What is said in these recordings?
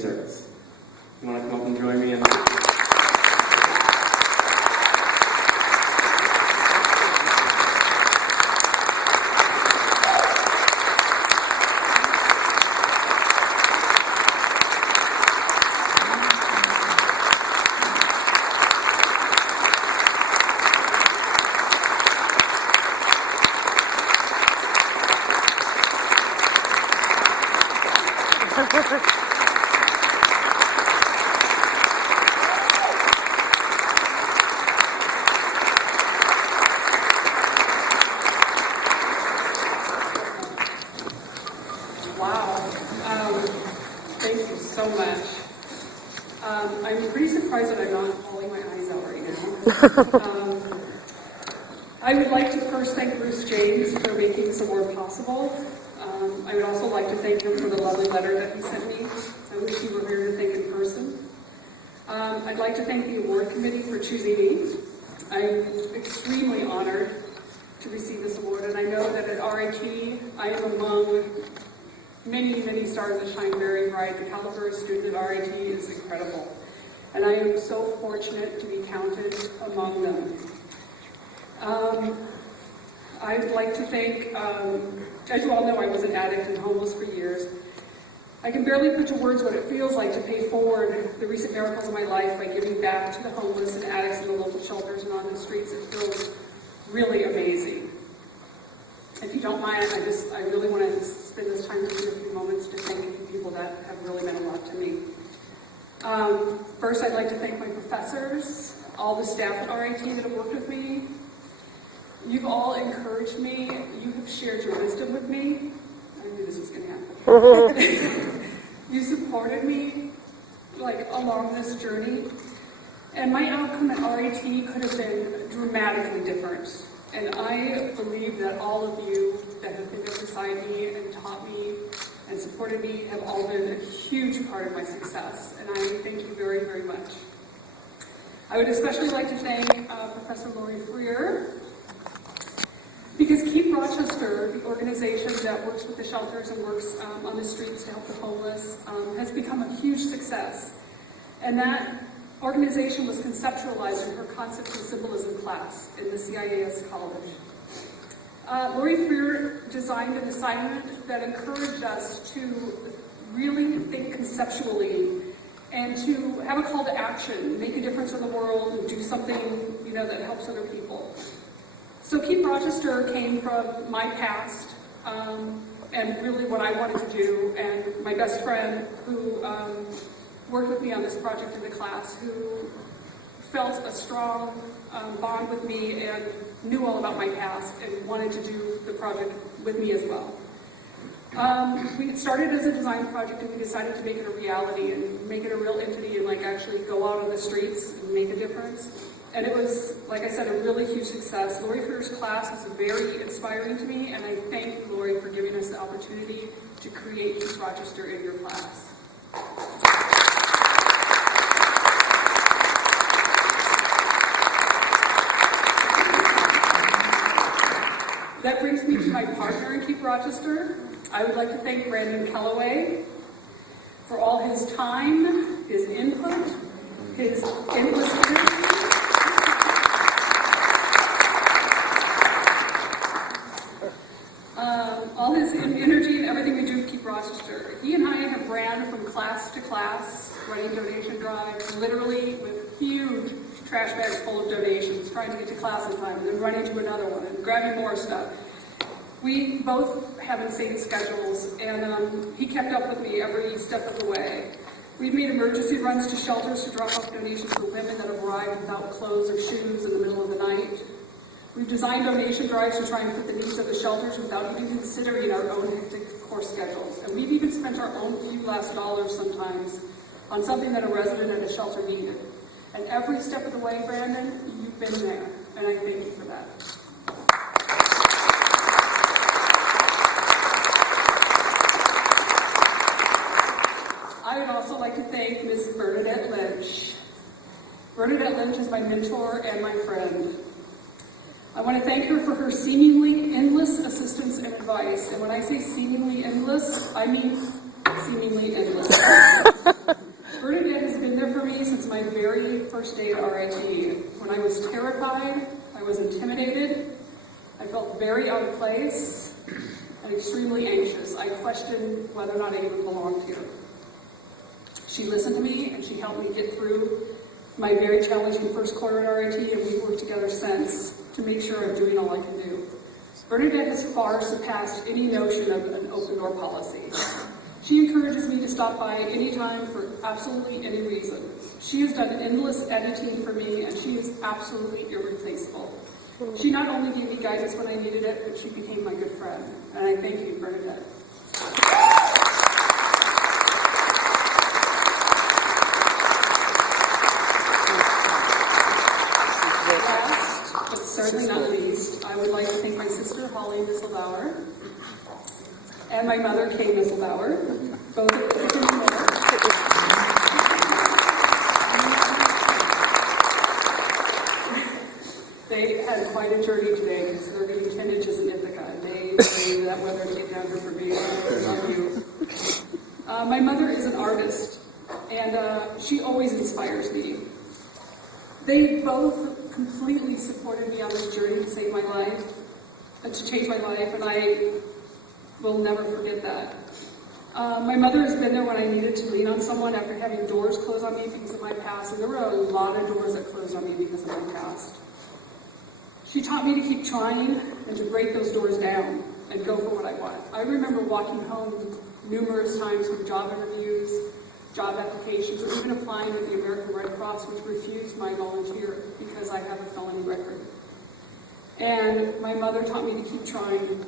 service. You want to come up and join me in Thank you so much. I'm pretty surprised that I'm not bawling my eyes out right now. I would like to first thank Bruce James for making this award possible. I would also like to thank him for the lovely letter that he sent me. I wish you were here to thank in person. I'd like to thank the award committee for choosing me. I'm extremely honored to receive this award, and I know that at RIT, I am among many, many stars that shine very bright. The caliber of student at RIT is incredible, and I am so fortunate to be counted among them. I'd like to thank, as you all know, I was an addict and homeless for years. I can barely put to words what it feels like to pay forward the recent miracles of my life by giving back to the homeless and addicts in the local shelters and on the streets. It feels really amazing. If you don't mind, I really want to spend this time with you a few moments to thank a few people that have really meant a lot to me. First, I'd like to thank my professors, all the staff at RIT that have worked with me. You've all encouraged me. You have shared your wisdom with me. I knew this was going to happen. You supported me along this journey. And my outcome at RIT could have been dramatically different. And I believe that all of you that have been there beside me and taught me and supported me have all been a huge part of my success. And I thank you very, very much. I would especially like to thank Professor Lori Freer, because Keep Rochester, the organization that works with the shelters and works on the streets to help the homeless, has become a huge success. And that organization was conceptualized in her concepts and symbolism class in the CIAS college. Lori Freer designed an assignment that encouraged us to really think conceptually and to have a call to action, make a difference in the world, and do something that helps other people. So Keep Rochester came from my past and really what I wanted to do, and my best friend who worked with me on this project in the class, who felt a strong bond with me and knew all about my past and wanted to do the project with me as well. We started as a design project, and we decided to make it a reality and make it a real entity and actually go out on the streets and make a difference. And it was, like I said, a really huge success. Lori Freer's class was very inspiring to me, and I thank you, Lori, for giving us the opportunity to create Keep Rochester in your class. That brings me to my partner in Keep Rochester. I would like to thank Brandon Kellaway for all his time, his input, his endless energy. All his energy and everything we do to Keep Rochester. He and I have ran from class to class, running donation drives, literally with huge trash bags full of donations, trying to get to class in time, and then running to another one and grabbing more stuff. We both have insane schedules, and he kept up with me every step of the way. We've made emergency runs to shelters to drop off donations for women that have arrived without clothes or shoes in the middle of the night. We've designed donation drives to try and fit the needs of the shelters without even considering our own hectic course schedules. And we've even spent our own few last dollars sometimes on something that a resident at a shelter needed. And every step of the way, Brandon, you've been there, and I thank you for that. I would also like to thank Ms. Bernadette Lynch. Bernadette Lynch is my mentor and my friend. I want to thank her for her seemingly endless assistance and advice. And when I say seemingly endless, I mean seemingly endless. first day at RIT. When I was terrified, I was intimidated, I felt very out of place, and extremely anxious. I questioned whether or not I even belonged here. She listened to me, and she helped me get through my very challenging first quarter at RIT, and we've worked together since to make sure I'm doing all I can do. Bernadette has far surpassed any notion of an open door policy. She encourages me to stop by anytime for absolutely any reason. She has done endless editing for me, and she is absolutely irreplaceable. She not only gave me guidance when I needed it, but she became my good friend. And I thank you, Bernadette. Last, but certainly not least, I would like to thank my sister, Holly Nisselbauer, and my mother, Kay Nisselbauer, both of them. They had quite a journey today because they're getting 10 inches in Ithaca, and they prayed that weather to get down here for me. I love you. My mother is an artist, and she always inspires me. They both completely supported me on this journey to save my life, to change my life, and I will never forget that. My mother has been there when I needed to lean on someone after having doors close on me because of my past, and there were a lot of doors that closed on me because of my past. She taught me to keep trying and to break those doors down and go for what I want. I remember walking home numerous times from job interviews, job applications, or even applying with the American Red Cross, which refused my volunteer because I have a felony record. And my mother taught me to keep trying.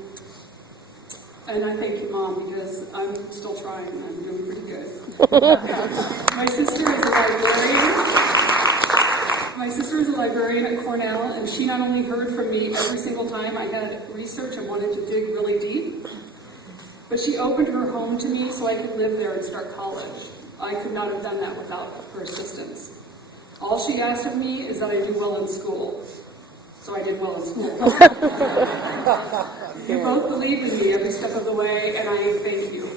And I thank you, Mom, because I'm still trying and I'm doing pretty good. My sister is a librarian. My sister is a librarian at Cornell, and she not only heard from me every single time I had research and wanted to dig really deep, but she opened her home to me so I could live there and start college. I could not have done that without her assistance. All she asked of me is that I do well in school. So I did well in school. You both believed in me every step of the way, and I thank you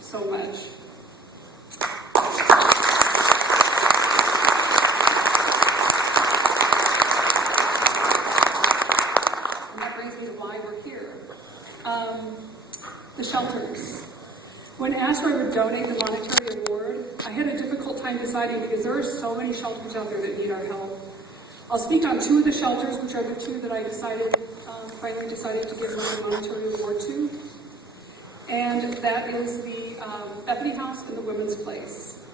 so much. And that brings me to why we're here. The shelters. When asked where I would donate the monetary award, I had a difficult time deciding because there are so many shelters out there that need our help. I'll speak on two of the shelters, which are the two that I finally decided to give my monetary award to. And that is the Bethany House and the Women's Place.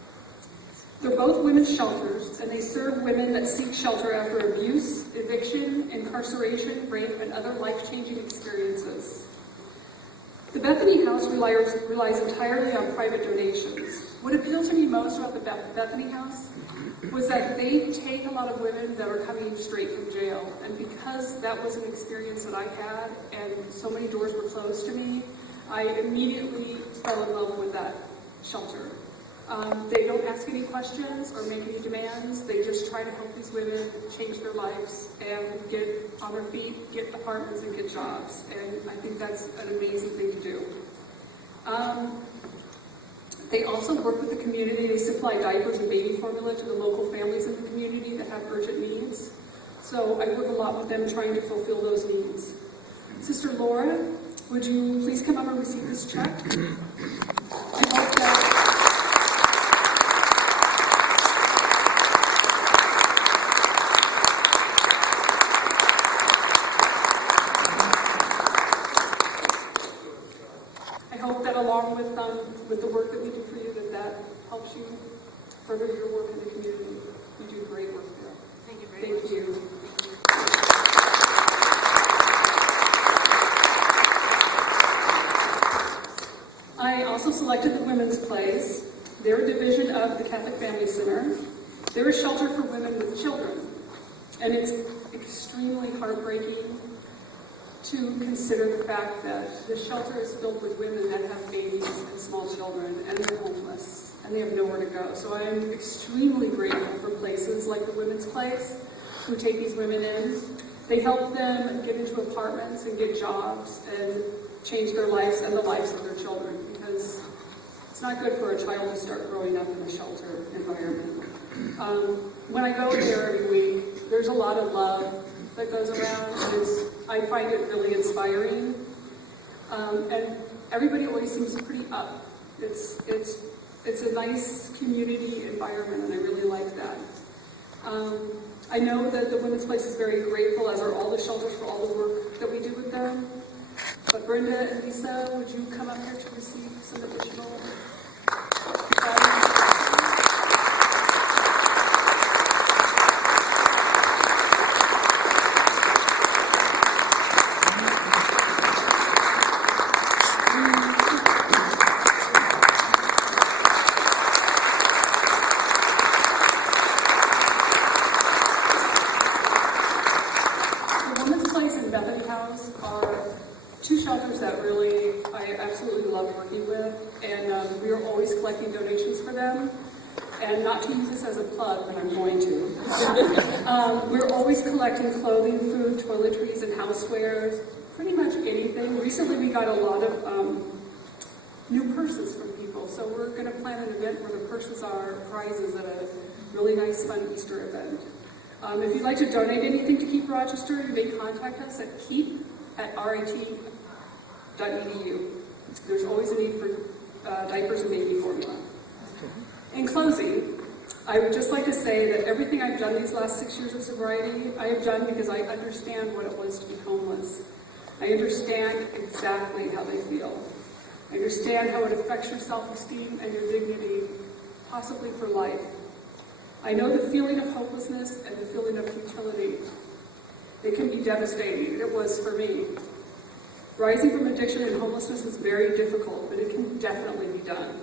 They're both women's shelters, and they serve women that seek shelter after abuse, eviction, incarceration, rape, and other life-changing experiences. The Bethany House relies entirely on private donations. What appealed to me most about the Bethany House was that they take a lot of women that are coming straight from jail. And because that was an experience that I had and so many doors were closed to me, I immediately fell in love with that shelter. They don't ask any questions or make any demands. They just try to help these women change their lives and get on their feet, get apartments, and get jobs. And I think that's an amazing thing to do. They also work with the community. They supply diapers and baby formula to the local families in the community that have urgent needs. So I work a lot with them trying to fulfill those needs. Sister Laura, would you please come up and receive this check? I hope that along with the work that we do for you, that helps you further your work in the community. You do great work there. Thank you very much. Thank you. I also selected the Women's Place. They're a division of the Catholic Family Center. They're a shelter for women with children. And it's extremely heartbreaking to consider the fact that the shelter is filled with women that have babies and small children, and they're homeless, and they have nowhere to go. So I am extremely grateful for places like the Women's Place who take these women in. They help them get into apartments and get jobs and change their lives and the lives of their children, because it's not good for a child to start growing up in a shelter environment. When I go there every week, there's a lot of love that goes around. I find it really inspiring. And everybody always seems pretty up. It's a nice community environment, and I really like that. I know that the Women's Place is very grateful, as are all the shelters, for all the work that we do with them. But Brenda and Lisa, would you come up here to receive some additional donations for them, and not to use this as a plug, but I'm going to. We're always collecting clothing, food, toiletries, and housewares, pretty much anything. Recently we got a lot of new purses from people, so we're going to plan an event where the purses are prizes at a really nice, fun Easter event. If you'd like to donate anything to Keep Rochester, you may contact us at keep@rit.edu. There's always a need for diapers and baby formula. In closing, I would just like to say that everything I've done these last 6 years of sobriety, I have done because I understand what it was to be homeless. I understand exactly how they feel. I understand how it affects your self-esteem and your dignity, possibly for life. I know the feeling of hopelessness and the feeling of futility. It can be devastating. It was for me. Rising from addiction and homelessness is very difficult, but it can definitely be done.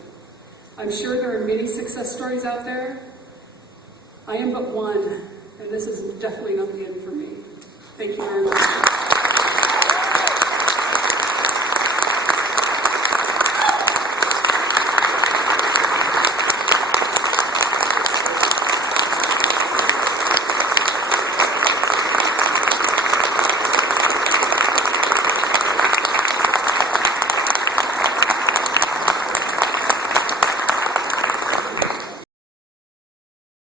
I'm sure there are many success stories out there. I am but one, and this is definitely not the end for me. Thank you very much.